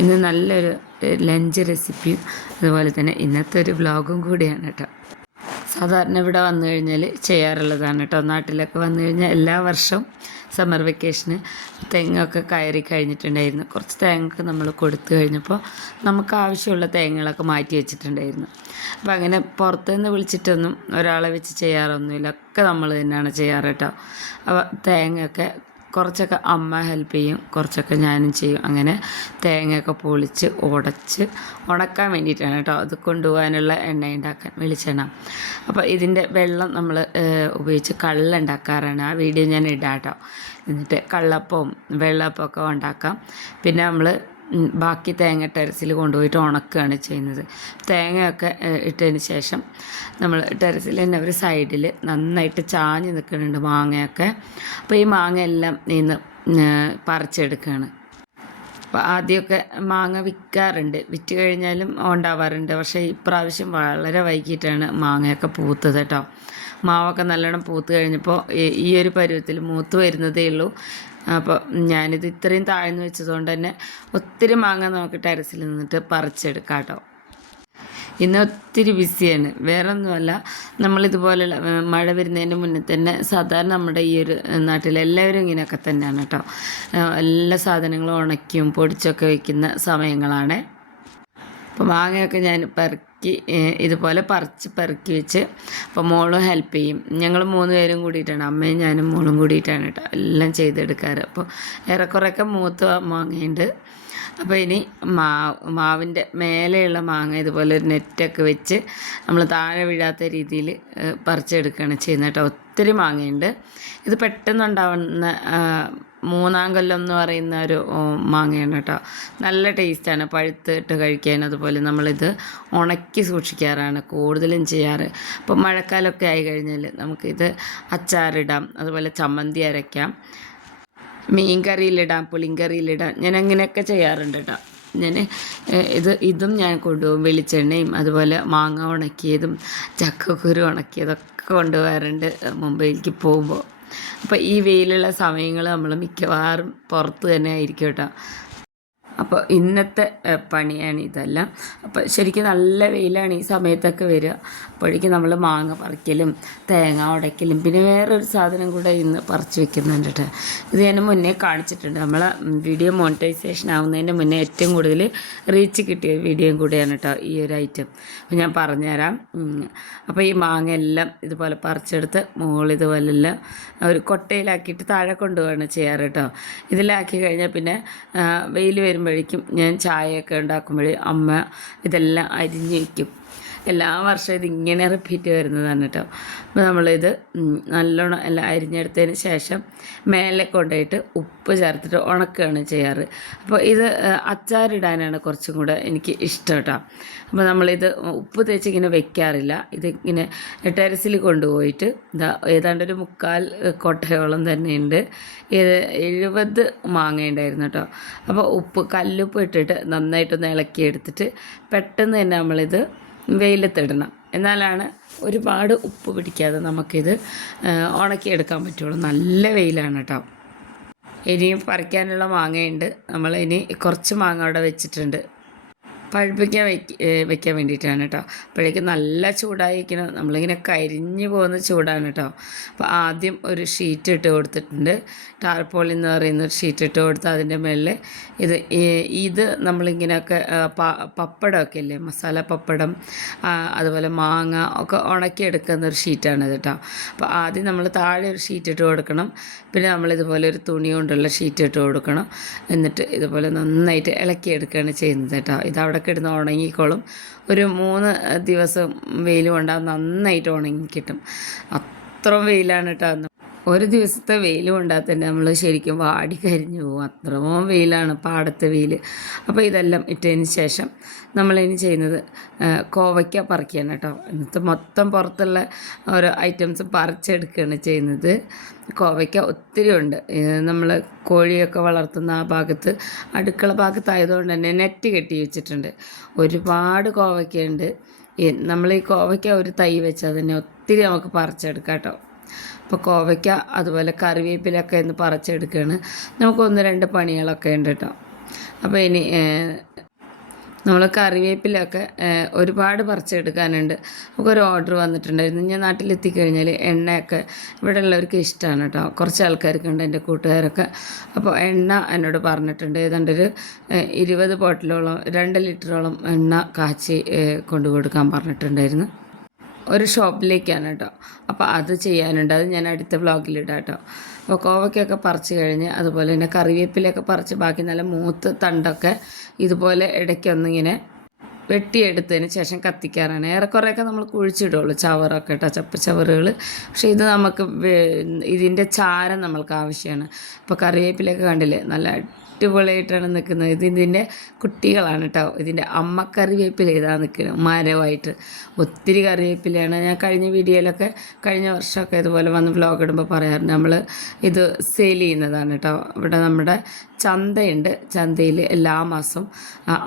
ഇന്ന് നല്ലൊരു ലഞ്ച് റെസിപ്പിയും അതുപോലെ തന്നെ ഇന്നത്തെ ഒരു വ്ളോഗും കൂടിയാണ് കേട്ടോ. സാധാരണ ഇവിടെ വന്നു കഴിഞ്ഞാൽ ചെയ്യാറുള്ളതാണ് കേട്ടോ. നാട്ടിലൊക്കെ വന്നു കഴിഞ്ഞാൽ എല്ലാ വർഷവും സമ്മർ വെക്കേഷന് തെങ്ങൊക്കെ കയറി കഴിഞ്ഞിട്ടുണ്ടായിരുന്നു. കുറച്ച് തേങ്ങയൊക്കെ നമ്മൾ കൊടുത്തു കഴിഞ്ഞപ്പോൾ നമുക്ക് ആവശ്യമുള്ള തേങ്ങകളൊക്കെ മാറ്റി വെച്ചിട്ടുണ്ടായിരുന്നു. അപ്പോൾ അങ്ങനെ പുറത്തുനിന്ന് വിളിച്ചിട്ടൊന്നും ഒരാളെ വെച്ച് ചെയ്യാറൊന്നുമില്ല. ഒക്കെ നമ്മൾ തന്നെയാണ് ചെയ്യാറ് കേട്ടോ. അപ്പോൾ തേങ്ങയൊക്കെ കുറച്ചൊക്കെ അമ്മ ഹെൽപ്പ് ചെയ്യും കുറച്ചൊക്കെ ഞാനും ചെയ്യും. അങ്ങനെ തേങ്ങയൊക്കെ പൊളിച്ച് ഉടച്ച് ഉണക്കാൻ വേണ്ടിയിട്ടാണ് കേട്ടോ. അത് കൊണ്ടുപോകാനുള്ള എണ്ണ ഉണ്ടാക്കാൻ വെളിച്ചെണ്ണ. അപ്പോൾ ഇതിന്റെ വെള്ളം നമ്മൾ ഉപയോഗിച്ച് കള്ള ഉണ്ടാക്കാറാണ് ആ വീഡിയോ ഞാൻ ഇടാം കേട്ടോ എന്നിട്ട് കള്ളപ്പവും വെള്ളപ്പമൊക്കെ ഉണ്ടാക്കാം. പിന്നെ നമ്മൾ ബാക്കി തേങ്ങ ടെറസിൽ കൊണ്ടുപോയിട്ട് ഉണക്കുകയാണ് ചെയ്യുന്നത്. തേങ്ങയൊക്കെ ഇട്ടതിന് ശേഷം നമ്മൾ ടെറസിൽ തന്നെ ഒരു സൈഡിൽ നന്നായിട്ട് ചാഞ്ഞ് നിൽക്കുന്നുണ്ട് മാങ്ങയൊക്കെ. അപ്പോൾ ഈ മാങ്ങ എല്ലാം ഇന്ന് പറിച്ചെടുക്കുകയാണ് അപ്പോൾ ആദ്യമൊക്കെ മാങ്ങ വിൽക്കാറുണ്ട് വിറ്റ് കഴിഞ്ഞാലും ഉണ്ടാവാറുണ്ട്. പക്ഷേ ഇപ്രാവശ്യം വളരെ വൈകിട്ടാണ് മാങ്ങയൊക്കെ പൂത്തത് കേട്ടോ. മാവൊക്കെ നല്ലോണം പൂത്ത് കഴിഞ്ഞപ്പോൾ ഈ- ഒരു പരുവത്തിൽ മൂത്ത് വരുന്നതേ ഉള്ളൂ. അപ്പോൾ ഞാനിത് ഇത്രയും താഴ്ന്നു വെച്ചതുകൊണ്ട് തന്നെ ഒത്തിരി മാങ്ങ നമുക്ക് ടെറസിൽ നിന്നിട്ട് പറിച്ചെടുക്കാം കേട്ടോ. ഇന്ന് ഒത്തിരി ബിസിയാണ്. വേറെ ഒന്നുമല്ല നമ്മളിതുപോലുള്ള മഴ വരുന്നതിന് മുന്നേ തന്നെ സാധാരണ നമ്മുടെ ഈ ഒരു നാട്ടിൽ എല്ലാവരും ഇങ്ങനെയൊക്കെ തന്നെയാണ് കേട്ടോ. എല്ലാ സാധനങ്ങളും ഉണക്കിയും പൊടിച്ചൊക്കെ വയ്ക്കുന്ന സമയങ്ങളാണ്. അപ്പോൾ മാങ്ങയൊക്കെ ഞാൻ പെറുക്കി ഏഹ്, ഇതുപോലെ പറിച്ച് പെറുക്കി വെച്ച് അപ്പോൾ മോളും ഹെൽപ്പ് ചെയ്യും. ഞങ്ങൾ മൂന്ന് പേരും കൂടിയിട്ടാണ്. അമ്മയും ഞാനും മോളും കൂടിയിട്ടാണ് കേട്ടോ എല്ലാം ചെയ്തെടുക്കാറ്. അപ്പോൾ ഏറെക്കുറെയൊക്കെ മൂത്ത മാങ്ങയുണ്ട്. അപ്പോൾ ഇനി മാവ് മാവിന്റെ മേലെയുള്ള മാങ്ങ ഇതുപോലെ ഒരു നെറ്റൊക്കെ വെച്ച് നമ്മൾ താഴെ വീഴാത്ത രീതിയിൽ പറിച്ചെടുക്കുകയാണ് ചെയ്യുന്നത് കേട്ടോ. ഒത്തിരി മാങ്ങയുണ്ട്. ഇത് പെട്ടെന്നുണ്ടാവുന്ന മൂന്നാം കൊല്ലം എന്ന് പറയുന്ന ഒരു മാങ്ങയാണ് കേട്ടോ. നല്ല ടേസ്റ്റാണ് പഴുത്തിട്ട് കഴിക്കാൻ അതുപോലെ നമ്മളിത് ഉണക്കി സൂക്ഷിക്കാറാണ് കൂടുതലും ചെയ്യാറ്. അപ്പോൾ മഴക്കാലമൊക്കെ ആയി കഴിഞ്ഞാൽ നമുക്കിത് അച്ചാറിടാം അതുപോലെ ചമ്മന്തി അരയ്ക്കാം. മീൻ കറിയിലിടാം പുളിങ്കറിയിലിടാം. ഞാൻ അങ്ങനെയൊക്കെ ചെയ്യാറുണ്ട് കേട്ടോ ഞാൻ ഇത് ഇതും ഞാൻ കൊണ്ടുപോകും. വെളിച്ചെണ്ണയും അതുപോലെ മാങ്ങ ഉണക്കിയതും ചക്കക്കുരു ഉണക്കിയതൊക്കെ കൊണ്ടുപോകാറുണ്ട് മുംബൈയിലേക്ക് പോകുമ്പോൾ. അപ്പോൾ ഈ വെയിലുള്ള സമയങ്ങൾ നമ്മൾ മിക്കവാറും പുറത്ത് തന്നെ ആയിരിക്കും കേട്ടോ അപ്പോൾ ഇന്നത്തെ പണിയാണ് ഇതെല്ലാം. അപ്പോൾ ശരിക്കും നല്ല വെയിലാണ് ഈ സമയത്തൊക്കെ വരിക. അപ്പോഴേക്കും നമ്മൾ മാങ്ങ പറിക്കലും തേങ്ങ ഉടയ്ക്കലും പിന്നെ വേറൊരു സാധനം കൂടെ ഇന്ന് പറിച്ച് വെക്കുന്നുണ്ട് കേട്ടോ ഇത് ഞാൻ മുന്നേ കാണിച്ചിട്ടുണ്ട്. നമ്മൾ വീഡിയോ മോണിറ്റൈസേഷൻ ആവുന്നതിന്റെ മുന്നേ ഏറ്റവും കൂടുതൽ റീച്ച് കിട്ടിയ വീഡിയോയും കൂടെയാണ് കേട്ടോ ഈ ഒരു ഐറ്റം. അപ്പോൾ ഞാൻ പറഞ്ഞുതരാം. അപ്പോൾ ഈ മാങ്ങ എല്ലാം ഇതുപോലെ പറിച്ചെടുത്ത് മുകളിൽ ഇതുപോലെല്ലാം ഒരു കൊട്ടയിലാക്കിയിട്ട് താഴെ കൊണ്ടുപോവാണ് ചെയ്യാറ് കേട്ടോ ഇതിലാക്കി കഴിഞ്ഞാൽ പിന്നെ വെയിൽ വരുമ്പോഴേക്കും ഞാൻ ചായയൊക്കെ ഉണ്ടാക്കുമ്പോഴേ അമ്മ ഇതെല്ലാം അരിഞ്ഞ് വയ്ക്കും. എല്ലാ വർഷവും ഇതിങ്ങനെ റിപ്പീറ്റ് വരുന്നതാണ് കേട്ടോ. അപ്പോൾ നമ്മളിത് നല്ലോണം എല്ലാം അരിഞ്ഞെടുത്തതിന് ശേഷം മേലെ കൊണ്ടുപോയിട്ട് ഉപ്പ് ചേർത്തിട്ട് ഉണക്കുകയാണ് ചെയ്യാറ്. അപ്പോൾ ഇത് അച്ചാറിടാനാണ് കുറച്ചും കൂടെ എനിക്ക് ഇഷ്ടം കേട്ടോ. അപ്പോൾ നമ്മളിത് ഉപ്പ് തേച്ച് ഇങ്ങനെ വെക്കാറില്ല. ഇതിങ്ങനെ ടെറസിൽ കൊണ്ടുപോയിട്ട് ഇതാ ഏതാണ്ട് ഒരു മുക്കാൽ കൊട്ടയോളം തന്നെയുണ്ട്. ഇത് എഴുപത് മാങ്ങ ഉണ്ടായിരുന്നു കേട്ടോ. അപ്പോൾ ഉപ്പ് കല്ലുപ്പ് ഇട്ടിട്ട് നന്നായിട്ടൊന്ന് ഇളക്കി എടുത്തിട്ട് പെട്ടെന്ന് തന്നെ നമ്മളിത് വെയിലത്തിടണം. എന്നാലാണ് ഒരുപാട് ഉപ്പ് പിടിക്കാതെ നമുക്കിത് ഉണക്കിയെടുക്കാൻ പറ്റുള്ളൂ. നല്ല വെയിലാണ് കേട്ടോ ഇനിയും പറിക്കാനുള്ള മാങ്ങയുണ്ട്. നമ്മൾ ഇനി കുറച്ച് മാങ്ങ അവിടെ വെച്ചിട്ടുണ്ട്. പഴുപ്പിക്കാൻ വെക്ക വെക്കാൻ വേണ്ടിയിട്ടാണ് കേട്ടോ അപ്പോഴേക്കും നല്ല ചൂടായിരിക്കണം. നമ്മളിങ്ങനെ കരിഞ്ഞു പോകുന്ന ചൂടാണ് കേട്ടോ അപ്പോൾ ആദ്യം ഒരു ഷീറ്റ് ഇട്ട് കൊടുത്തിട്ടുണ്ട്. ടാർപോളി എന്ന് പറയുന്ന ഒരു ഷീറ്റ് ഇട്ട് കൊടുത്ത് അതിന്റെ മേളിൽ ഇത് ഇത് നമ്മളിങ്ങനെയൊക്കെ പപ്പടമൊക്കെ ഇല്ലേ? മസാല പപ്പടം അതുപോലെ മാങ്ങ ഒക്കെ ഉണക്കിയെടുക്കുന്ന ഒരു ഷീറ്റാണ് ഇത് കേട്ടോ അപ്പോൾ ആദ്യം നമ്മൾ താഴെ ഒരു ഷീറ്റ് ഇട്ട് കൊടുക്കണം. പിന്നെ നമ്മളിതുപോലെ ഒരു തുണി കൊണ്ടുള്ള ഷീറ്റ് ഇട്ട് കൊടുക്കണം. എന്നിട്ട് ഇതുപോലെ നന്നായിട്ട് ഇളക്കിയെടുക്കുകയാണ് ചെയ്യുന്നത് കേട്ടോ ഇത് അവിടെ കിടന്ന് ഉണങ്ങിക്കോളും ഒരു മൂന്ന് ദിവസം വെയിൽ കൊണ്ടാൽ നന്നായിട്ട് ഉണങ്ങി കിട്ടും അത്ര വെയിലാണ് കേട്ടോ. ഒരു ദിവസത്തെ വെയിൽ കൊണ്ടാൽ തന്നെ നമ്മൾ ശരിക്കും വാടി കരിഞ്ഞു പോകും. അത്രമോ വെയിലാണ് പാടത്തെ വെയിൽ അപ്പോൾ ഇതെല്ലാം ഇട്ടതിന് ശേഷം നമ്മളിനി ചെയ്യുന്നത് കോവയ്ക്ക പറിക്കുകയാണ് കേട്ടോ. ഇന്നത്തെ മൊത്തം പുറത്തുള്ള ഓരോ ഐറ്റംസ് പറിച്ചെടുക്കുകയാണ് ചെയ്യുന്നത്. കോവയ്ക്ക ഒത്തിരി ഉണ്ട്. നമ്മൾ കോഴിയൊക്കെ വളർത്തുന്ന ആ ഭാഗത്ത് അടുക്കള ഭാഗത്തായതുകൊണ്ട് തന്നെ നെറ്റ് കെട്ടി വെച്ചിട്ടുണ്ട്. ഒരുപാട് കോവയ്ക്കയുണ്ട്. നമ്മൾ ഈ കോവയ്ക്ക ഒരു തൈ വെച്ചാൽ തന്നെ ഒത്തിരി നമുക്ക് പറിച്ചെടുക്കാം കേട്ടോ. അപ്പോൾ കോവയ്ക്ക അതുപോലെ കറിവേപ്പിലൊക്കെ ഒന്ന് പറിച്ചെടുക്കുകയാണ് നമുക്ക് ഒന്ന് രണ്ട് പണികളൊക്കെ ഉണ്ട് കേട്ടോ അപ്പോൾ ഇനി നമ്മൾ കറിവേപ്പിലൊക്കെ ഒരുപാട് പറിച്ചെടുക്കാനുണ്ട്. നമുക്ക് ഒരു ഓർഡർ വന്നിട്ടുണ്ടായിരുന്നു. ഞാൻ നാട്ടിലെത്തിക്കഴിഞ്ഞാൽ എണ്ണയൊക്കെ ഇവിടെ ഉള്ളവർക്ക് ഇഷ്ടമാണ് കേട്ടോ കുറച്ച് ആൾക്കാർക്ക് ഉണ്ട് എന്റെ കൂട്ടുകാരൊക്കെ. അപ്പോൾ എണ്ണ എന്നോട് പറഞ്ഞിട്ടുണ്ട്. ഏതാണ്ട് ഒരു ഇരുപത് ബോട്ടിലോളം രണ്ട് ലിറ്ററോളം എണ്ണ കാച്ചി കൊണ്ടു കൊടുക്കാൻ പറഞ്ഞിട്ടുണ്ടായിരുന്നു. ഒരു ഷോപ്പിലേക്കാണ് കേട്ടോ. അപ്പോൾ അത് ചെയ്യാനുണ്ട്. അത് ഞാൻ അടുത്ത വ്ളോഗിലിടാം കേട്ടോ അപ്പോൾ കോവയ്ക്കൊക്കെ പറിച്ച് കഴിഞ്ഞ് അതുപോലെ തന്നെ കറിവേപ്പിലൊക്കെ പറിച്ച് ബാക്കി നല്ല മൂത്ത് തണ്ടൊക്കെ ഇതുപോലെ ഇടയ്ക്കൊന്നിങ്ങനെ വെട്ടിയെടുത്തതിന് ശേഷം കത്തിക്കാറാണ്. ഏറെക്കുറെയൊക്കെ നമ്മൾ കുഴിച്ചിടുള്ളൂ ചവറൊക്കെ കേട്ടോ ചപ്പ് ചവറുകൾ പക്ഷേ ഇത് നമുക്ക് ഇതിന്റെ ചാരം നമ്മൾക്ക് ആവശ്യമാണ് ഇപ്പോൾ കറിവേപ്പിലൊക്കെ കണ്ടില്ലേ? നല്ല അടിപൊളിയായിട്ടാണ് നിൽക്കുന്നത്. ഇത് ഇതിന്റെ കുട്ടികളാണ് കേട്ടോ ഇതിന്റെ അമ്മ കറിവേപ്പില ഇതാ നിൽക്കുന്നത് മരമായിട്ട്. ഒത്തിരി കറിവേപ്പിലയാണ്. ഞാൻ കഴിഞ്ഞ വീഡിയോയിലൊക്കെ കഴിഞ്ഞ വർഷമൊക്കെ ഇതുപോലെ വന്ന് വ്ലോഗ് ഇടുമ്പോൾ പറയാറുണ്ട്. നമ്മൾ ഇത് സെയിൽ ചെയ്യുന്നതാണ് കേട്ടോ ഇവിടെ നമ്മുടെ ചന്തയുണ്ട്. ചന്തയിൽ എല്ലാ മാസവും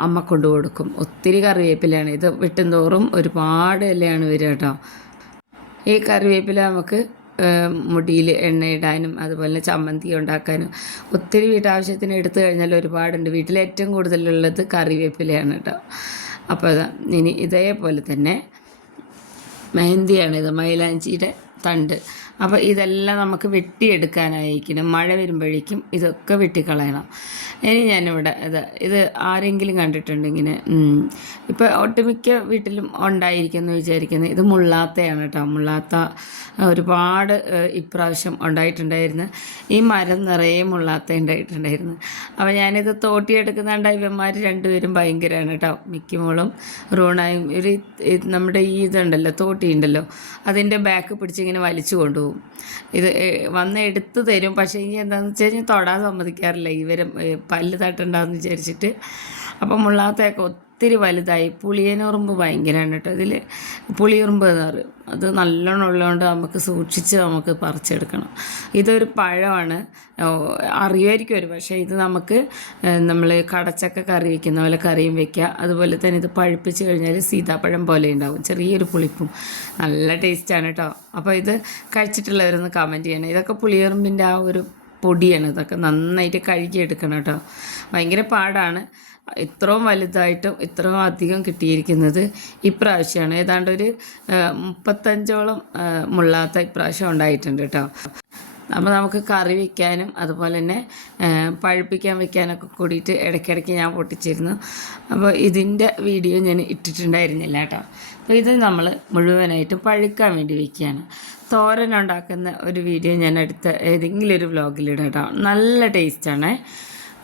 അമ്മ കൊണ്ടു കൊടുക്കും. ഒത്തിരി കറിവേപ്പിലയാണ്. ഇത് വെട്ടുന്തോറും ഒരുപാട് ഇലയാണ് വരിക കേട്ടോ ഈ കറിവേപ്പില നമുക്ക് മുടിയിൽ എണ്ണയിടാനും അതുപോലെ ചമ്മന്തി ഉണ്ടാക്കാനും ഒത്തിരി വീട്ടാവശ്യത്തിന് എടുത്തു കഴിഞ്ഞാൽ ഒരുപാടുണ്ട്. വീട്ടിൽ ഏറ്റവും കൂടുതലുള്ളത് കറിവേപ്പിലയാണ് കേട്ടോ അപ്പോൾ അതാ ഇനി ഇതേപോലെ തന്നെ മെഹന്തിയാണ് ഇത്. മൈലാഞ്ചിയുടെ തണ്ട്. അപ്പോൾ ഇതെല്ലാം നമുക്ക് വെട്ടിയെടുക്കാനായിരിക്കണം. മഴ വരുമ്പോഴേക്കും ഇതൊക്കെ വെട്ടിക്കളയണം. ഇനി ഞാനിവിടെ ഇത് ഇത് ആരെങ്കിലും കണ്ടിട്ടുണ്ട് ഇങ്ങനെ. ഇപ്പോൾ ഒട്ടുമിക്ക വീട്ടിലും ഉണ്ടായിരിക്കുമെന്ന് വിചാരിക്കുന്നത് ഇത് മുള്ളാത്തയാണ് കേട്ടോ. മുള്ളാത്ത ഒരുപാട് ഇപ്രാവശ്യം ഉണ്ടായിട്ടുണ്ടായിരുന്നു. ഈ മരം നിറയെ മുള്ളാത്ത ഉണ്ടായിട്ടുണ്ടായിരുന്നു. അപ്പോൾ ഞാനിത് തോട്ടിയെടുക്കുന്നുണ്ട് ഇവന്മാർ രണ്ടുപേരും ഭയങ്കരമാണ് കേട്ടോ. മിക്കമോളും റൂണായും ഒരു നമ്മുടെ ഈ ഇതുണ്ടല്ലോ തോട്ടി ഉണ്ടല്ലോ അതിന്റെ ബാക്ക് പിടിച്ചിങ്ങനെ വലിച്ചു കൊണ്ടുപോകും. ഇത് ഏ- വന്ന് എടുത്ത് തരും. പക്ഷേ ഇനി എന്താണെന്ന് വെച്ച് കഴിഞ്ഞാൽ തൊടാൻ സമ്മതിക്കാറില്ല. ഇവർ പല്ല് തട്ടുണ്ടാന്ന് വിചാരിച്ചിട്ട്. അപ്പം മുള്ളാത്തയൊക്കെ ഒത്തിരി വലുതായി. പുളിയനുറുമ്പ് ഭയങ്കരമാണ് കേട്ടോ. ഇതിൽ പുളിയുറുമ്പ് എന്ന് പറയും അത് നല്ലോണം ഉള്ളതുകൊണ്ട് നമുക്ക് സൂക്ഷിച്ച് നമുക്ക് പറിച്ചെടുക്കണം. ഇതൊരു പഴമാണ്. അറിയുമായിരിക്കും ഒരു പക്ഷേ ഇത് നമുക്ക് നമ്മൾ കടച്ചക്ക കറി വയ്ക്കുന്ന പോലെ കറിയും വെക്കുക. അതുപോലെ തന്നെ ഇത് പഴുപ്പിച്ച് കഴിഞ്ഞാൽ സീതാപ്പഴം പോലെ ഉണ്ടാവും. ചെറിയൊരു പുളിപ്പും. നല്ല ടേസ്റ്റാണ് കേട്ടോ. അപ്പോൾ ഇത് കഴിച്ചിട്ടുള്ളവരൊന്ന് കമന്റ് ചെയ്യണം. ഇതൊക്കെ പുളിയുറുമ്പിന്റെ ആ ഒരു പൊടിയാണ്. ഇതൊക്കെ നന്നായിട്ട് കഴുകിയെടുക്കണം കേട്ടോ. ഭയങ്കര പാടാണ്. ഇത്രയും വലുതായിട്ടും ഇത്രയും അധികം കിട്ടിയിരിക്കുന്നത് ഇപ്രാവശ്യമാണ് ഏതാണ്ട് ഒരു മുപ്പത്തഞ്ചോളം മുള്ളാത്ത ഇപ്രാവശ്യം ഉണ്ടായിട്ടുണ്ട് കേട്ടോ അപ്പോൾ നമുക്ക് കറി വയ്ക്കാനും അതുപോലെ തന്നെ പഴുപ്പിക്കാൻ വെക്കാനൊക്കെ കൂടിയിട്ട് ഇടയ്ക്കിടയ്ക്ക് ഞാൻ പൊട്ടിച്ചിരുന്നു. അപ്പോൾ ഇതിന്റെ വീഡിയോ ഞാൻ ഇട്ടിട്ടുണ്ടായിരുന്നില്ല കേട്ടോ അപ്പോൾ ഇത് നമ്മൾ മുഴുവനായിട്ട് പഴുക്കാൻ വേണ്ടി വയ്ക്കുകയാണ് തോരൻ ഉണ്ടാക്കുന്ന ഒരു വീഡിയോ ഞാൻ അടുത്ത ഏതെങ്കിലും ഒരു വ്ലോഗിലിടാം കേട്ടോ നല്ല ടേസ്റ്റാണ്.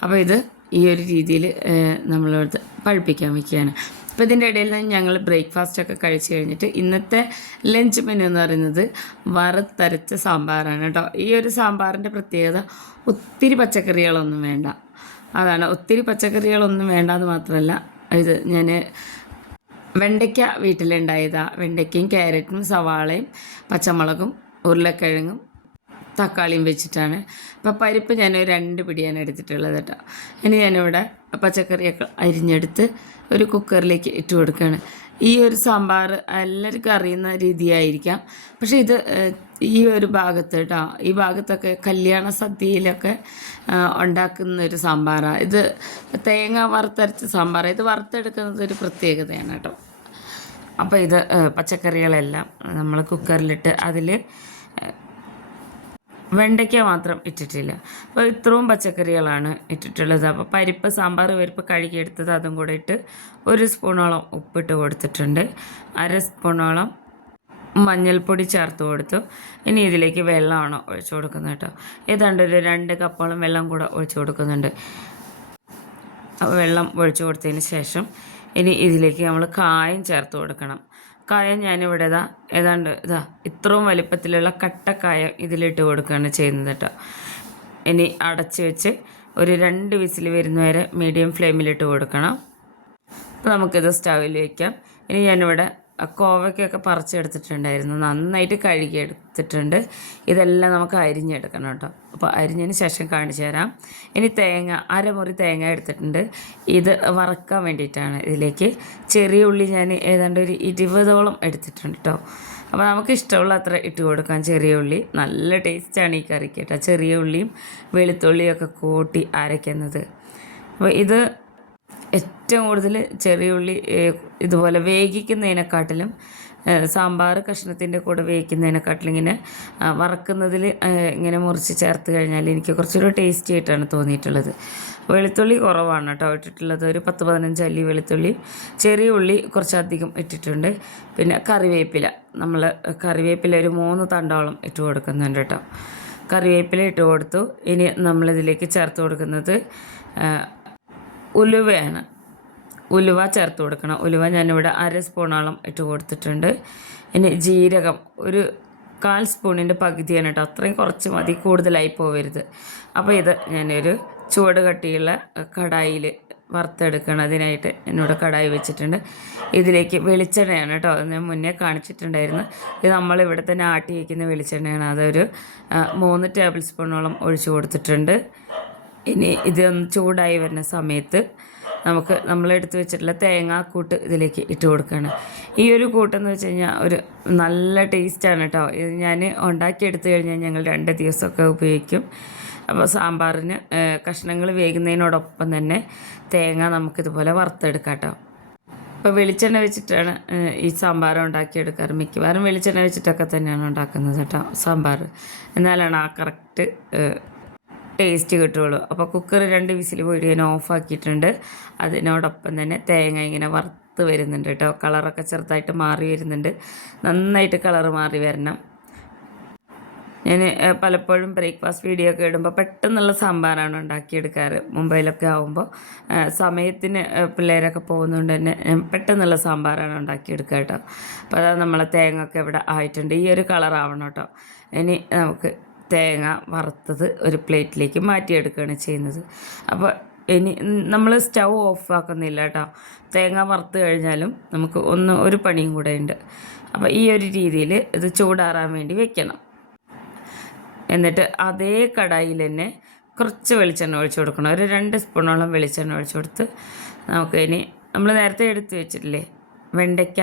അപ്പോൾ ഇത് ഈ ഒരു രീതിയിൽ നമ്മളോട് പഴുപ്പിക്കാൻ വയ്ക്കുകയാണ് അപ്പോൾ ഇതിന്റെ ഇടയിൽ ഞങ്ങൾ ബ്രേക്ക്ഫാസ്റ്റ് ഒക്കെ കഴിച്ച് കഴിഞ്ഞിട്ട് ഇന്നത്തെ ലഞ്ച് മെനു എന്ന് പറയുന്നത് വറുത്തരച്ച സാമ്പാറാണ് കേട്ടോ. ഈ ഒരു സാമ്പാറിന്റെ പ്രത്യേകത ഒത്തിരി പച്ചക്കറികളൊന്നും വേണ്ട. അതാണ് ഒത്തിരി പച്ചക്കറികളൊന്നും വേണ്ട എന്ന് മാത്രമല്ല ഇത് ഞാൻ വെണ്ടയ്ക്ക വീട്ടിലുണ്ടായതാണ് വെണ്ടയ്ക്കയും ക്യാരറ്റും സവാളയും പച്ചമുളകും ഉരുളക്കിഴങ്ങും തക്കാളിയും വെച്ചിട്ടാണ്. അപ്പോൾ പരിപ്പ് ഞാൻ രണ്ട് പിടിയാണ് എടുത്തിട്ടുള്ളത് കേട്ടോ. ഇനി ഞാനിവിടെ പച്ചക്കറിയൊക്കെ അരിഞ്ഞെടുത്ത് ഒരു കുക്കറിലേക്ക് ഇട്ട് കൊടുക്കുകയാണ്. ഈ ഒരു സാമ്പാർ എല്ലാവർക്കും അറിയുന്ന രീതിയായിരിക്കാം. പക്ഷേ ഇത് ഈ ഒരു ഭാഗത്ത് കേട്ടോ ഈ ഭാഗത്തൊക്കെ കല്യാണ സദ്യയിലൊക്കെ ഉണ്ടാക്കുന്ന ഒരു സാമ്പാറാണ് ഇത് തേങ്ങ വറുത്തരച്ച സാമ്പാർ ഇത് വറുത്തെടുക്കുന്നത് ഒരു പ്രത്യേകതയാണ് കേട്ടോ. അപ്പോൾ ഇത് പച്ചക്കറികളെല്ലാം നമ്മൾ കുക്കറിലിട്ട് അതിൽ വെണ്ടയ്ക്ക മാത്രം ഇട്ടിട്ടില്ല. അപ്പോൾ ഇത്രയും പച്ചക്കറികളാണ് ഇട്ടിട്ടുള്ളത്. അപ്പോൾ പരിപ്പ് സാമ്പാർ പരിപ്പ് കഴുകിയെടുത്തത് അതും കൂടെ ഇട്ട് ഒരു സ്പൂണോളം ഉപ്പിട്ട് കൊടുത്തിട്ടുണ്ട്. അര സ്പൂണോളം മഞ്ഞൾപ്പൊടി ചേർത്ത് കൊടുത്തു. ഇനി ഇതിലേക്ക് വെള്ളമാണ് ഒഴിച്ചു കൊടുക്കുന്നത് കേട്ടോ. ഏതാണ്ട് ഒരു രണ്ട് കപ്പോളം വെള്ളം കൂടെ ഒഴിച്ചു കൊടുക്കുന്നുണ്ട്. വെള്ളം ഒഴിച്ചു കൊടുത്തതിന് ശേഷം ഇനി ഇതിലേക്ക് നമ്മൾ കായം ചേർത്ത് കൊടുക്കണം. കായം ഞാനിവിടെ ഇതാ ഏതാണ്ട് ഇതാ ഇത്രയും വലിപ്പത്തിലുള്ള കട്ടക്കായ ഇതിലിട്ട് കൊടുക്കുകയാണ് ചെയ്യുന്നത് കേട്ടോ. ഇനി അടച്ച് വെച്ച് ഒരു രണ്ട് വിസിൽ വരുന്ന വരെ മീഡിയം ഫ്ലെയിമിലിട്ട് കൊടുക്കണം. അപ്പോൾ നമുക്കിത് സ്റ്റൗവിൽ വയ്ക്കാം ഇനി ഞാനിവിടെ കോവയ്ക്കൊക്കെ പറിച്ചെടുത്തിട്ടുണ്ടായിരുന്നു. നന്നായിട്ട് കഴുകി എടുത്തിട്ടുണ്ട് ഇതെല്ലാം നമുക്ക് അരിഞ്ഞെടുക്കണം കേട്ടോ. അപ്പോൾ അരിഞ്ഞതിന് ശേഷം കാണിച്ചു തരാം. ഇനി തേങ്ങ അരമുറി തേങ്ങ എടുത്തിട്ടുണ്ട്. ഇത് വറക്കാൻ വേണ്ടിയിട്ടാണ് ഇതിലേക്ക്. ചെറിയ ഉള്ളി ഞാൻ ഏതാണ്ട് ഒരു ഇരുപതോളം എടുത്തിട്ടുണ്ട് കേട്ടോ. അപ്പോൾ നമുക്ക് ഇഷ്ടമുള്ള അത്ര ഇട്ട് കൊടുക്കാം. ചെറിയ ഉള്ളി. നല്ല ടേസ്റ്റാണ് ഈ കറിക്ക് കേട്ടോ. ചെറിയ ഉള്ളിയും വെളുത്തുള്ളിയും ഒക്കെ കൂട്ടി അരയ്ക്കുന്നത്. അപ്പോൾ ഇത് ഏറ്റവും കൂടുതൽ ചെറിയ ഉള്ളി ഇതുപോലെ വേവിക്കുന്നതിനെക്കാട്ടിലും സാമ്പാർ കഷ്ണത്തിന്റെ കൂടെ വേവിക്കുന്നതിനെക്കാട്ടിലും ഇങ്ങനെ വറക്കുന്നതിൽ ഇങ്ങനെ മുറിച്ച് ചേർത്ത് കഴിഞ്ഞാൽ എനിക്ക് കുറച്ചൊരു ടേസ്റ്റി ആയിട്ടാണ് തോന്നിയിട്ടുള്ളത്. വെളുത്തുള്ളി കുറവാണ് കേട്ടോ ഇട്ടിട്ടുള്ളത്. ഒരു പത്ത് പതിനഞ്ച് അല്ലി വെളുത്തുള്ളി ചെറിയ ഉള്ളി കുറച്ചധികം ഇട്ടിട്ടുണ്ട്. പിന്നെ കറിവേപ്പില. നമ്മൾ കറിവേപ്പില ഒരു മൂന്ന് തണ്ടോളം ഇട്ട് കൊടുക്കുന്നുണ്ട് കേട്ടോ. കറിവേപ്പില ഇട്ട് കൊടുത്തു. ഇനി നമ്മളിതിലേക്ക് ചേർത്ത് കൊടുക്കുന്നത് ഉലുവയാണ്. ഉലുവ ചേർത്ത് കൊടുക്കണം. ഉലുവ ഞാനിവിടെ അര സ്പൂണോളം ഇട്ട് കൊടുത്തിട്ടുണ്ട്. ഇനി ജീരകം ഒരു കാൽ സ്പൂണിന്റെ പകുതിയാണ് കേട്ടോ. അത്രയും കുറച്ച് മതി കൂടുതലായി പോവരുത്. അപ്പോൾ ഇത് ഞാനൊരു ചുവട് കട്ടിയുള്ള കടായിൽ വറുത്തെടുക്കണം. അതിനായിട്ട് എന്നോട് കടായി വെച്ചിട്ടുണ്ട്. ഇതിലേക്ക് വെളിച്ചെണ്ണയാണ് കേട്ടോ. ഞാൻ മുന്നേ കാണിച്ചിട്ടുണ്ടായിരുന്നു. ഇത് നമ്മൾ ഇവിടെ തന്നെ ആട്ടി വയ്ക്കുന്ന വെളിച്ചെണ്ണയാണ്. അതൊരു മൂന്ന് ടേബിൾ സ്പൂണോളം ഒഴിച്ചു കൊടുത്തിട്ടുണ്ട്. ഇനി ഇതൊന്ന് ചൂടായി വരുന്ന സമയത്ത് നമുക്ക് നമ്മൾ എടുത്തു വെച്ചിട്ടുള്ള തേങ്ങാക്കൂട്ട് ഇതിലേക്ക് ഇട്ട് കൊടുക്കുകയാണ് ഈ ഒരു കൂട്ടെന്ന് വെച്ച് കഴിഞ്ഞാൽ ഒരു നല്ല ടേസ്റ്റാണ് കേട്ടോ ഇത് ഞാൻ ഉണ്ടാക്കിയെടുത്തു കഴിഞ്ഞാൽ ഞങ്ങൾ രണ്ട് ദിവസമൊക്കെ ഉപയോഗിക്കും. അപ്പോൾ സാമ്പാറിന് കഷ്ണങ്ങൾ വേകുന്നതിനോടൊപ്പം തന്നെ തേങ്ങ നമുക്കിതുപോലെ വറുത്തെടുക്കാം കേട്ടോ അപ്പോൾ വെളിച്ചെണ്ണ വെച്ചിട്ടാണ് ഈ സാമ്പാർ ഉണ്ടാക്കിയെടുക്കാറ്. മിക്കവാറും വെളിച്ചെണ്ണ വെച്ചിട്ടൊക്കെ തന്നെയാണ് ഉണ്ടാക്കുന്നത് കേട്ടോ സാമ്പാർ എന്നാലാണ് ആ കറക്റ്റ് ടേസ്റ്റ് കിട്ടുകയുള്ളൂ. അപ്പോൾ കുക്കർ രണ്ട് വിസിൽ പോയിട്ട് ഞാൻ ഓഫാക്കിയിട്ടുണ്ട് അതിനോടൊപ്പം തന്നെ തേങ്ങ ഇങ്ങനെ വറുത്ത് വരുന്നുണ്ട് കേട്ടോ. കളറൊക്കെ ചെറുതായിട്ട് മാറി വരുന്നുണ്ട്. നന്നായിട്ട് കളർ മാറി വരണം. ഞാൻ പലപ്പോഴും ബ്രേക്ക്ഫാസ്റ്റ് വീഡിയോ ഒക്കെ ഇടുമ്പോൾ പെട്ടെന്നുള്ള സാമ്പാറാണ് ഉണ്ടാക്കിയെടുക്കാറ്. മുംബൈയിലൊക്കെ ആകുമ്പോൾ സമയത്തിന് പിള്ളേരൊക്കെ പോകുന്നതുകൊണ്ട് തന്നെ പെട്ടെന്നുള്ള സാമ്പാറാണ് ഉണ്ടാക്കിയെടുക്കുക കേട്ടോ. അപ്പോൾ അതാ നമ്മളെ തേങ്ങ ഒക്കെ ഇവിടെ ആയിട്ടുണ്ട്. ഈ ഒരു കളറാവണം കേട്ടോ. ഇനി നമുക്ക് തേങ്ങ വറുത്തത് ഒരു പ്ലേറ്റിലേക്ക് മാറ്റിയെടുക്കുകയാണ് ചെയ്യുന്നത്. അപ്പോൾ ഇനി നമ്മൾ സ്റ്റൗ ഓഫ് ആക്കുന്നില്ല കേട്ടോ. തേങ്ങ വറുത്ത് കഴിഞ്ഞാലും നമുക്ക് ഒന്ന് ഒരു പണിയും കൂടെ ഉണ്ട് അപ്പോൾ ഈ ഒരു രീതിയിൽ ഇത് ചൂടാറാൻ വേണ്ടി വെക്കണം. എന്നിട്ട് അതേ കടായിൽ തന്നെ കുറച്ച് വെളിച്ചെണ്ണ ഒഴിച്ചു കൊടുക്കണം. ഒരു രണ്ട് സ്പൂണോളം വെളിച്ചെണ്ണ ഒഴിച്ചു കൊടുത്ത് നമുക്ക് ഇനി നമ്മൾ നേരത്തെ എടുത്ത് വെച്ചിട്ടില്ലേ വെണ്ടയ്ക്ക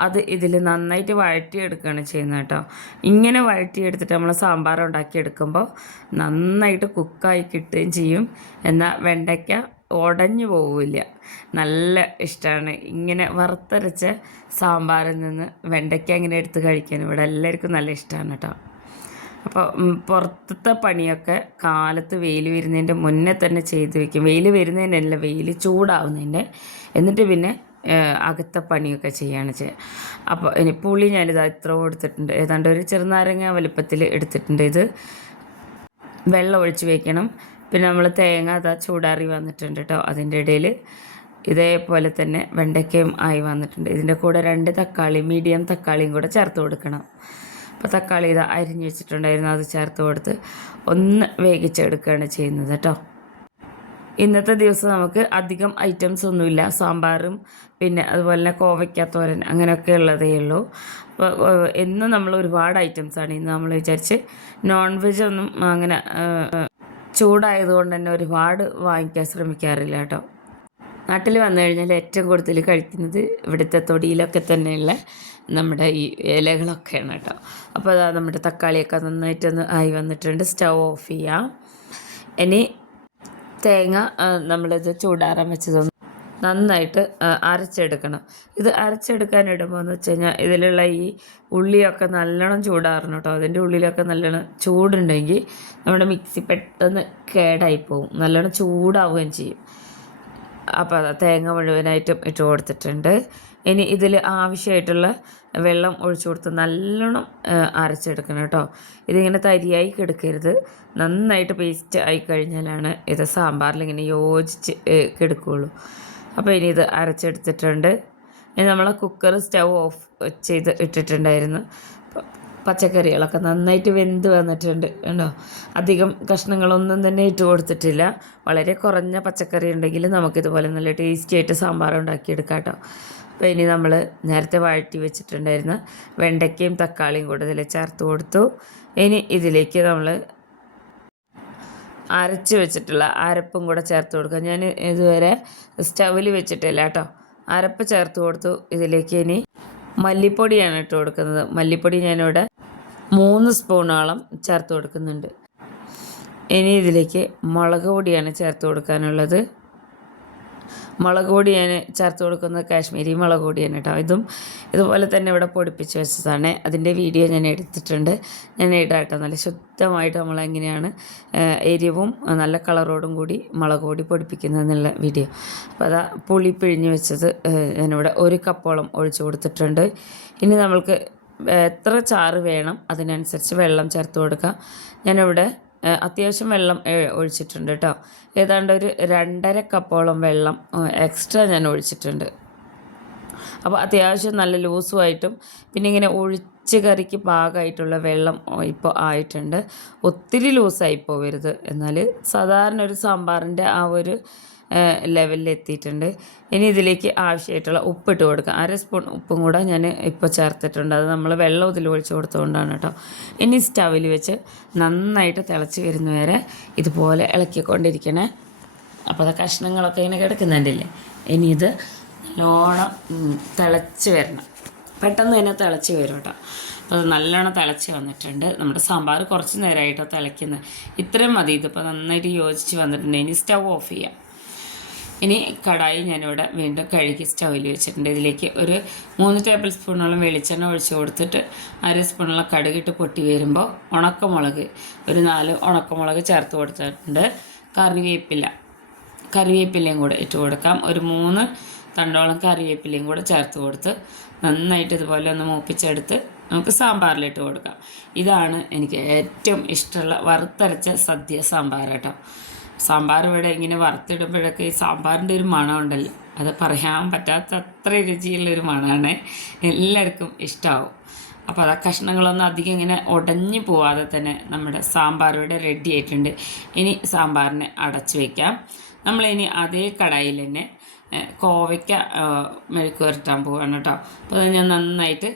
അത് ഇതിൽ നന്നായിട്ട് വഴറ്റിയെടുക്കുകയാണ് ചെയ്യുന്നത് കേട്ടോ. ഇങ്ങനെ വഴറ്റിയെടുത്തിട്ട് നമ്മൾ സാമ്പാർ ഉണ്ടാക്കിയെടുക്കുമ്പോൾ നന്നായിട്ട് കുക്കായി കിട്ടുകയും ചെയ്യും. എന്നാൽ വെണ്ടയ്ക്ക ഉടഞ്ഞു പോവില്ല. നല്ല ഇഷ്ടമാണ്. ഇങ്ങനെ വറുത്തരച്ച സാമ്പാറിൽ നിന്ന് വെണ്ടയ്ക്ക ഇങ്ങനെ എടുത്ത് കഴിക്കാൻ ഇവിടെ എല്ലാവർക്കും നല്ല ഇഷ്ടമാണ് കേട്ടോ. അപ്പോൾ പുറത്തത്തെ പണിയൊക്കെ കാലത്ത് വെയിൽ വരുന്നതിന്റെ മുന്നേ തന്നെ ചെയ്ത് വെക്കും വെയിൽ വരുന്നതിനല്ല വെയിൽ ചൂടാവുന്നതിന്റെ. എന്നിട്ട് പിന്നെ അകത്തെ പണിയൊക്കെ ചെയ്യുകയാണ് ചെയ്യുക അപ്പോൾ ഇനി പുളി ഞാനിത് ഇത്ര കൊടുത്തിട്ടുണ്ട്. ഏതാണ്ട് ഒരു ചെറുനാരങ്ങ വലിപ്പത്തിൽ എടുത്തിട്ടുണ്ട് ഇത്. വെള്ളം ഒഴിച്ച് വയ്ക്കണം പിന്നെ നമ്മൾ തേങ്ങ അതാ ചൂടാറി വന്നിട്ടുണ്ട് കേട്ടോ അതിന്റെ ഇടയിൽ ഇതേപോലെ തന്നെ വെണ്ടയ്ക്കയും ആയി വന്നിട്ടുണ്ട്. ഇതിന്റെ കൂടെ രണ്ട് തക്കാളി മീഡിയം തക്കാളിയും കൂടെ ചേർത്ത് കൊടുക്കണം. അപ്പോൾ തക്കാളി ഇത് അരിഞ്ഞ് വെച്ചിട്ടുണ്ടായിരുന്നു. അത് ചേർത്ത് കൊടുത്ത് ഒന്ന് വേവിച്ചെടുക്കുകയാണ് ചെയ്യുന്നത് കേട്ടോ ഇന്നത്തെ ദിവസം നമുക്ക് അധികം ഐറ്റംസ് ഒന്നുമില്ല. സാമ്പാറും പിന്നെ അതുപോലെ തന്നെ കോവയ്ക്ക തോരൻ അങ്ങനെയൊക്കെ ഉള്ളതേ ഉള്ളൂ. അപ്പോൾ എന്നും നമ്മൾ ഒരുപാട് ഐറ്റംസാണ് ഇന്ന് നമ്മൾ വിചാരിച്ച് നോൺ വെജ് ഒന്നും അങ്ങനെ ചൂടായതുകൊണ്ട് തന്നെ ഒരുപാട് വാങ്ങിക്കാൻ ശ്രമിക്കാറില്ല കേട്ടോ. നാട്ടിൽ വന്നു കഴിഞ്ഞാൽ ഏറ്റവും കൂടുതൽ കഴിക്കുന്നത് ഇവിടുത്തെ തൊടിയിലൊക്കെ തന്നെയുള്ള നമ്മുടെ ഈ ഇലകളൊക്കെയാണ് കേട്ടോ. അപ്പോൾ അതാ നമ്മുടെ തക്കാളിയൊക്കെ നന്നായിട്ടൊന്ന് ആയി വന്നിട്ടുണ്ട്. സ്റ്റൗ ഓഫ് ചെയ്യാം. ഇനി തേങ്ങ നമ്മളിത് ചൂടാറാൻ വെച്ചതൊന്ന് നന്നായിട്ട് അരച്ചെടുക്കണം. ഇത് അരച്ചെടുക്കാൻ ഇടുമ്പോൾ എന്ന് വെച്ച് കഴിഞ്ഞാൽ ഇതിലുള്ള ഈ ഉള്ളിയൊക്കെ നല്ലോണം ചൂടാറണം കേട്ടോ അതിന്റെ ഉള്ളിലൊക്കെ നല്ലോണം ചൂടുണ്ടെങ്കിൽ നമ്മുടെ മിക്സി പെട്ടെന്ന് കേടായി പോകും നല്ലോണം ചൂടാവുകയും ചെയ്യും. അപ്പോൾ തേങ്ങ മുഴുവനായിട്ടും ഇട്ട് കൊടുത്തിട്ടുണ്ട്. ഇനി ഇതിൽ ആവശ്യമായിട്ടുള്ള വെള്ളം ഒഴിച്ചു കൊടുത്ത് നല്ലോണം അരച്ചെടുക്കണം കേട്ടോ. ഇതിങ്ങനെ തരിയായി കിടക്കരുത്. നന്നായിട്ട് പേസ്റ്റ് ആയി കഴിഞ്ഞാലാണ് ഇത് സാമ്പാറിൽ ഇങ്ങനെ യോജിച്ച് കിടക്കുകയുള്ളൂ. അപ്പോൾ ഇനി ഇത് അരച്ചെടുത്തിട്ടുണ്ട്. ഇനി നമ്മളെ കുക്കർ സ്റ്റൗ ഓഫ് ചെയ്ത് ഇട്ടിട്ടുണ്ടായിരുന്നു. പച്ചക്കറികളൊക്കെ നന്നായിട്ട് വെന്ത് വന്നിട്ടുണ്ട് കണ്ടോ? അധികം കഷ്ണങ്ങളൊന്നും തന്നെ ഇട്ട് കൊടുത്തിട്ടില്ല. വളരെ കുറഞ്ഞ പച്ചക്കറി ഉണ്ടെങ്കിൽ നമുക്കിതുപോലെ നല്ല ടേസ്റ്റി ആയിട്ട് സാമ്പാർ ഉണ്ടാക്കിയെടുക്കാം കേട്ടോ. അപ്പോൾ ഇനി നമ്മൾ നേരത്തെ വഴറ്റി വെച്ചിട്ടുണ്ടായിരുന്ന വെണ്ടയ്ക്കയും തക്കാളിയും കൂടെ ഇതിൽ ചേർത്ത് കൊടുത്തു. ഇനി ഇതിലേക്ക് നമ്മൾ അരച്ച് വെച്ചിട്ടുള്ള അരപ്പും കൂടെ ചേർത്ത് കൊടുക്കുക ഞാൻ ഇതുവരെ സ്റ്റവിൽ വെച്ചിട്ടില്ല കേട്ടോ. അരപ്പ് ചേർത്ത് കൊടുത്തു. ഇതിലേക്ക് ഇനി മല്ലിപ്പൊടിയാണ് ഇട്ട് കൊടുക്കുന്നത്. മല്ലിപ്പൊടി ഞാനിവിടെ മൂന്ന് സ്പൂണോളം ചേർത്ത് കൊടുക്കുന്നുണ്ട്. ഇനി ഇതിലേക്ക് മുളക് പൊടിയാണ് ചേർത്ത് കൊടുക്കാനുള്ളത്. മുളക് പൊടി ഞാൻ ചേർത്ത് കൊടുക്കുന്നത് കാശ്മീരി മുളക് പൊടിയാണ് കേട്ടോ. ഇതും ഇതുപോലെ തന്നെ ഇവിടെ പൊടിപ്പിച്ച് വെച്ചതാണ്. അതിന്റെ വീഡിയോ ഞാൻ എടുത്തിട്ടുണ്ട്. ഞാൻ ഇടാട്ടോ. നല്ല ശുദ്ധമായിട്ട് നമ്മൾ എങ്ങനെയാണ് എരിവും നല്ല കളറോടും കൂടി മുളക് പൊടി പൊടിപ്പിക്കുന്നത് എന്നുള്ള വീഡിയോ. അപ്പോൾ അതാ പുളി പിഴിഞ്ഞ് വെച്ചത് ഞാനിവിടെ ഒരു കപ്പോളം ഒഴിച്ചു കൊടുത്തിട്ടുണ്ട്. ഇനി നമ്മൾക്ക് എത്ര ചാറ് വേണം അതിനനുസരിച്ച് വെള്ളം ചേർത്ത് കൊടുക്കാം. ഞാനിവിടെ അത്യാവശ്യം വെള്ളം ഒഴിച്ചിട്ടുണ്ട് കേട്ടോ ഏതാണ്ട് ഒരു രണ്ടര കപ്പോളം വെള്ളം എക്സ്ട്രാ ഞാൻ ഒഴിച്ചിട്ടുണ്ട്. അപ്പോൾ അത്യാവശ്യം നല്ല ലൂസുമായിട്ടും പിന്നെ ഇങ്ങനെ ഒഴിച്ച് കറിക്ക് പാകമായിട്ടുള്ള വെള്ളം ഇപ്പോൾ ആയിട്ടുണ്ട്. ഒത്തിരി ലൂസായി പോവരുത്. എന്നാൽ സാധാരണ ഒരു സാമ്പാറിന്റെ ആ ഒരു ലെവലിൽ എത്തിയിട്ടുണ്ട്. ഇനി ഇതിലേക്ക് ആവശ്യമായിട്ടുള്ള ഉപ്പിട്ട് കൊടുക്കുക അര സ്പൂൺ ഉപ്പും കൂടെ ഞാൻ ഇപ്പോൾ ചേർത്തിട്ടുണ്ട്. അത് നമ്മൾ വെള്ളം ഇതിൽ ഒഴിച്ചു കൊടുത്തുകൊണ്ടാണ് കേട്ടോ. ഇനി സ്റ്റവിൽ വെച്ച് നന്നായിട്ട് തിളച്ച് വരുന്ന വരെ ഇതുപോലെ ഇളക്കിക്കൊണ്ടിരിക്കണേ. അപ്പോൾ അത് കഷ്ണങ്ങളൊക്കെ ഇങ്ങനെ കിടക്കുന്നുണ്ടല്ലേ? ഇനി ഇത് നല്ലോണം തിളച്ച് വരണം. പെട്ടെന്ന് തന്നെ തിളച്ച് വരും കേട്ടോ. അപ്പോൾ നല്ലോണം തിളച്ച് വന്നിട്ടുണ്ട്. നമ്മുടെ സാമ്പാർ കുറച്ച് നേരമായിട്ടോ തിളയ്ക്കുന്നത്. ഇത്രയും മതി ഇതിപ്പോൾ നന്നായിട്ട് യോജിച്ച് വന്നിട്ടുണ്ട്. ഇനി സ്റ്റവ് ഓഫ് ചെയ്യാം. ഇനി കടായി ഞാനിവിടെ വീണ്ടും കഴുകി സ്റ്റൗവിൽ വെച്ചിട്ടുണ്ട്. ഇതിലേക്ക് ഒരു മൂന്ന് ടേബിൾ സ്പൂണോളം വെളിച്ചെണ്ണ ഒഴിച്ച് കൊടുത്തിട്ട് അര സ്പൂണോളം കടുകിട്ട് പൊട്ടി വരുമ്പോൾ ഉണക്കമുളക് ഒരു നാല് ഉണക്കമുളക് ചേർത്ത് കൊടുത്തിട്ടുണ്ട്. കറിവേപ്പില കറിവേപ്പിലയും കൂടെ ഇട്ട് കൊടുക്കാം. ഒരു മൂന്ന് തണ്ടോളം കറിവേപ്പിലയും കൂടെ ചേർത്ത് കൊടുത്ത് നന്നായിട്ട് ഇതുപോലെ ഒന്ന് മൂപ്പിച്ചെടുത്ത് നമുക്ക് സാമ്പാറിലിട്ട് കൊടുക്കാം. ഇതാണ് എനിക്ക് ഏറ്റവും ഇഷ്ടമുള്ള വറുത്തരച്ച സദ്യ സാമ്പാർ കേട്ടോ സാമ്പാർ ഇവിടെ ഇങ്ങനെ വറുത്തിടുമ്പോഴൊക്കെ ഈ സാമ്പാറിന്റെ ഒരു മണമുണ്ടല്ലോ. അത് പറയാൻ പറ്റാത്ത അത്ര രുചിയുള്ളൊരു മണമാണ്. എല്ലാവർക്കും ഇഷ്ടമാവും അപ്പോൾ അത് കഷ്ണങ്ങളൊന്നും അധികം ഇങ്ങനെ ഉടഞ്ഞു പോവാതെ തന്നെ നമ്മുടെ സാമ്പാർ ഇവിടെ റെഡി ആയിട്ടുണ്ട്. ഇനി സാമ്പാറിനെ അടച്ചു വയ്ക്കാം നമ്മളിനി അതേ കടായിൽ തന്നെ കോവയ്ക്ക മെഴുക്ക് വരട്ടാൻ പോവാണ് കേട്ടോ. അപ്പോൾ അത് ഞാൻ നന്നായിട്ട്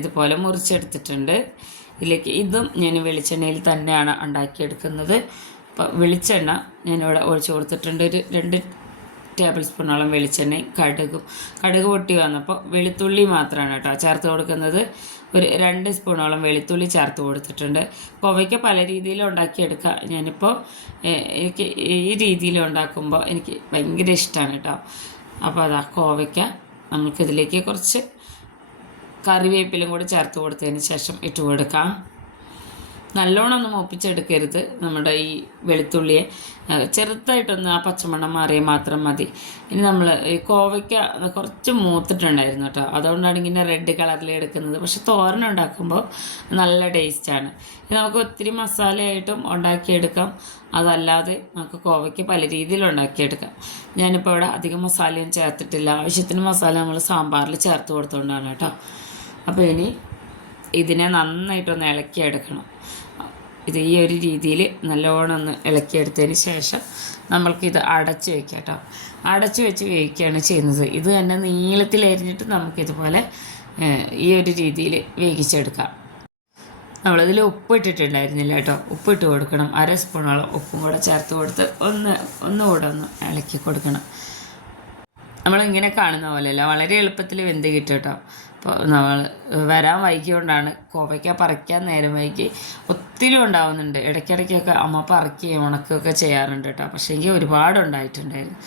ഇതുപോലെ മുറിച്ചെടുത്തിട്ടുണ്ട്. ഇതിലേക്ക് ഇതും ഞാൻ വെളിച്ചെണ്ണയിൽ തന്നെയാണ് ഉണ്ടാക്കിയെടുക്കുന്നത്. വെളിച്ചെണ്ണ ഞാനിവിടെ ഒഴിച്ച് കൊടുത്തിട്ടുണ്ട്. ഒരു രണ്ട് ടേബിൾ സ്പൂണോളം വെളിച്ചെണ്ണയും കടുകും. കടുക് പൊട്ടി വന്നപ്പോൾ വെളുത്തുള്ളി മാത്രമാണ് കേട്ടോ ചേർത്ത് കൊടുക്കുന്നത്. ഒരു രണ്ട് സ്പൂണോളം വെളുത്തുള്ളി ചേർത്ത് കൊടുത്തിട്ടുണ്ട്. കോവയ്ക്ക പല രീതിയിൽ ഉണ്ടാക്കിയെടുക്കാം. ഞാനിപ്പോൾ എനിക്ക് ഈ രീതിയിൽ ഉണ്ടാക്കുമ്പോൾ എനിക്ക് ഭയങ്കര ഇഷ്ടമാണ് കേട്ടോ. അപ്പോൾ അതാ കോവയ്ക്ക നമുക്കിതിലേക്ക് കുറച്ച് കറിവേപ്പിലും കൂടി ചേർത്ത് കൊടുത്തതിന് ശേഷം ഇട്ട് കൊടുക്കാം. നല്ലോണം ഒന്ന് മൂപ്പിച്ചെടുക്കരുത് നമ്മുടെ ഈ വെളുത്തുള്ളിയെ. ചെറുതായിട്ടൊന്ന് ആ പച്ചമണം മാറിയ മാത്രം മതി. ഇനി നമ്മൾ ഈ കോവയ്ക്ക കുറച്ച് മൂത്തിട്ടുണ്ടായിരുന്നു കേട്ടോ. അതുകൊണ്ടാണ് ഇങ്ങനെ റെഡ് കളറിൽ എടുക്കുന്നത്. പക്ഷെ തോരൻ ഉണ്ടാക്കുമ്പോൾ നല്ല ടേസ്റ്റാണ് നമുക്ക് ഒത്തിരി മസാലയായിട്ടും ഉണ്ടാക്കിയെടുക്കാം. അതല്ലാതെ നമുക്ക് കോവയ്ക്ക് പല രീതിയിൽ ഉണ്ടാക്കിയെടുക്കാം. ഞാനിപ്പോൾ ഇവിടെ അധികം മസാലയും ചേർത്തിട്ടില്ല. ആവശ്യത്തിന് മസാല നമ്മൾ സാമ്പാറിൽ ചേർത്ത് കൊടുത്തുകൊണ്ടാണ് കേട്ടോ. അപ്പോൾ ഇനി ഇതിനെ നന്നായിട്ടൊന്ന് ഇളക്കിയെടുക്കണം. ഇത് ഈ ഒരു രീതിയിൽ നല്ലോണം ഒന്ന് ഇളക്കിയെടുത്തതിന് ശേഷം നമ്മൾക്കിത് അടച്ച് വെക്കാം കേട്ടോ അടച്ച് വെച്ച് വേവിക്കുകയാണ് ചെയ്യുന്നത്. ഇത് തന്നെ നീളത്തിൽ അരിഞ്ഞിട്ട് നമുക്കിതുപോലെ ഈ ഒരു രീതിയിൽ വേവിച്ചെടുക്കാം. നമ്മളതിൽ ഉപ്പ് ഇട്ടിട്ടുണ്ടായിരുന്നില്ല കേട്ടോ ഉപ്പിട്ട് കൊടുക്കണം. അര സ്പൂണോളം ഉപ്പും കൂടെ ചേർത്ത് കൊടുത്ത് ഒന്ന് ഒന്നുകൂടെ ഒന്ന് ഇളക്കി കൊടുക്കണം. നമ്മളിങ്ങനെ കാണുന്ന പോലെയല്ല. വളരെ എളുപ്പത്തിൽ വെന്ത് കിട്ടും കേട്ടോ നമ്മൾ വരാൻ വൈകിയോണ്ടാണ്. കോവയ്ക്ക പറിക്കാൻ നേരം വൈകി. ഒത്തിരി ഉണ്ടാവുന്നുണ്ട്. ഇടയ്ക്കിടയ്ക്കൊക്കെ അമ്മ പറിക്കുകയും ഉണക്കുകയൊക്കെ ചെയ്യാറുണ്ട് കേട്ടോ. പക്ഷേ എനിക്ക് ഒരുപാട് ഉണ്ടായിട്ടുണ്ടായിരുന്നു.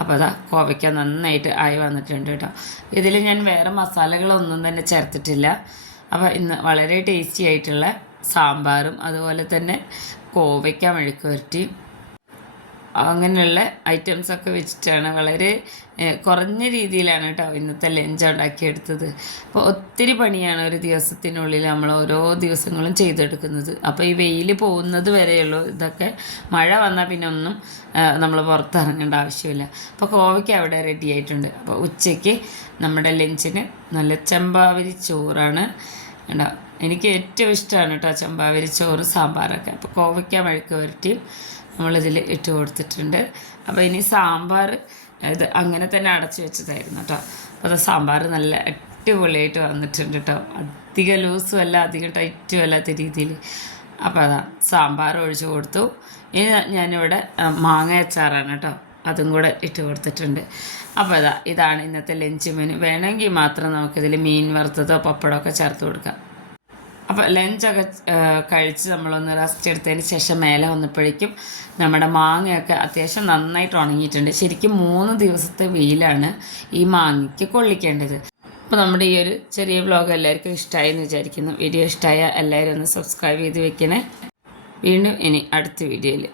അപ്പോൾ അതാ കോവയ്ക്ക നന്നായിട്ട് ആയി വന്നിട്ടുണ്ട് കേട്ടോ. ഇതിൽ ഞാൻ വേറെ മസാലകളൊന്നും തന്നെ ചേർത്തിട്ടില്ല. അപ്പോൾ ഇന്ന് വളരെ ടേസ്റ്റി ആയിട്ടുള്ള സാമ്പാറും അതുപോലെ തന്നെ കോവയ്ക്ക മെഴുക്ക് വരട്ടിയും അങ്ങനെയുള്ള ഐറ്റംസൊക്കെ വെച്ചിട്ടാണ് വളരെ കുറഞ്ഞ രീതിയിലാണ് കേട്ടോ ഇന്നത്തെ ലഞ്ച് ഉണ്ടാക്കിയെടുത്തത്. അപ്പോൾ ഒത്തിരി പണിയാണ് ഒരു ദിവസത്തിനുള്ളിൽ നമ്മൾ ഓരോ ദിവസങ്ങളും ചെയ്തെടുക്കുന്നത്. അപ്പോൾ ഈ വെയിൽ പോകുന്നത് വരെയുള്ളൂ. ഇതൊക്കെ മഴ വന്നാൽ പിന്നെ ഒന്നും നമ്മൾ പുറത്തിറങ്ങേണ്ട ആവശ്യമില്ല. അപ്പോൾ കോവയ്ക്ക് അവിടെ റെഡി ആയിട്ടുണ്ട്. അപ്പോൾ ഉച്ചയ്ക്ക് നമ്മുടെ ലഞ്ചിന് നല്ല ചെമ്പാവരി ചോറാണ്. ഉണ്ടാവും എനിക്ക് ഏറ്റവും ഇഷ്ടമാണ് കേട്ടോ ചെമ്പാവരി ചോറ് സാമ്പാറൊക്കെ. അപ്പോൾ കോവയ്ക്ക മെഴുക്ക് വരട്ടിയും നമ്മളിതിൽ ഇട്ട് കൊടുത്തിട്ടുണ്ട്. അപ്പോൾ ഇനി സാമ്പാർ ഇത് അങ്ങനെ തന്നെ അടച്ചു വെച്ചതായിരുന്നു കേട്ടോ. അപ്പോൾ അത് സാമ്പാർ നല്ല അടിപൊളിയായിട്ട് വന്നിട്ടുണ്ട് കേട്ടോ. അധികം ലൂസും അല്ല അധികം ടൈറ്റും അല്ലാത്ത രീതിയിൽ. അപ്പോൾ അതാ സാമ്പാർ ഒഴിച്ചു കൊടുത്തു. ഇനി ഞാനിവിടെ മാങ്ങ അച്ചാറാണ് കേട്ടോ അതും കൂടെ ഇട്ട് കൊടുത്തിട്ടുണ്ട്. അപ്പോൾ അതാ ഇതാണ് ഇന്നത്തെ ലഞ്ച് മെനു. വേണമെങ്കിൽ മാത്രം നമുക്കിതിൽ മീൻ വറുത്തതോ പപ്പടമോ ഒക്കെ ചേർത്ത് കൊടുക്കാം. അപ്പോൾ ലഞ്ചൊക്കെ കഴിച്ച് നമ്മളൊന്ന് റെസ്റ്റ് എടുത്തതിന് ശേഷം മേലെ വന്നപ്പോഴേക്കും നമ്മുടെ മാങ്ങയൊക്കെ അത്യാവശ്യം നന്നായിട്ട് ഉണങ്ങിയിട്ടുണ്ട്. ശരിക്കും മൂന്ന് ദിവസത്തെ വെയിലാണ് ഈ മാങ്ങയ്ക്ക് കൊള്ളിക്കേണ്ടത്. അപ്പോൾ നമ്മുടെ ഈ ഒരു ചെറിയ വ്ലോഗ് എല്ലാവർക്കും ഇഷ്ടമായി എന്ന് വിചാരിക്കുന്നു. വീഡിയോ ഇഷ്ടമായ എല്ലാവരും ഒന്ന് സബ്സ്ക്രൈബ് ചെയ്ത് വെക്കണേ. വീണ്ടും ഇനി അടുത്ത വീഡിയോയിൽ